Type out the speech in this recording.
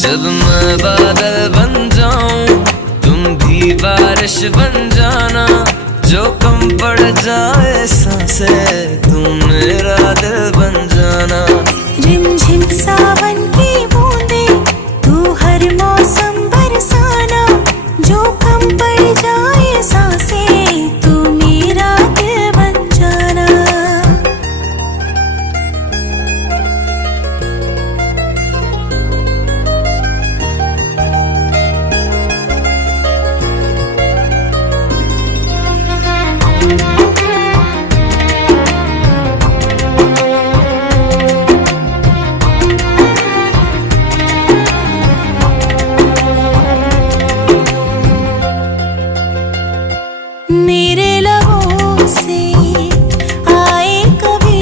जब मैं बादल बन जाऊं तुम भी बारिश बन जाना, जो कम पड़ जाए सांसें तुम मेरा दिल बन जाना। रिमझिम सावन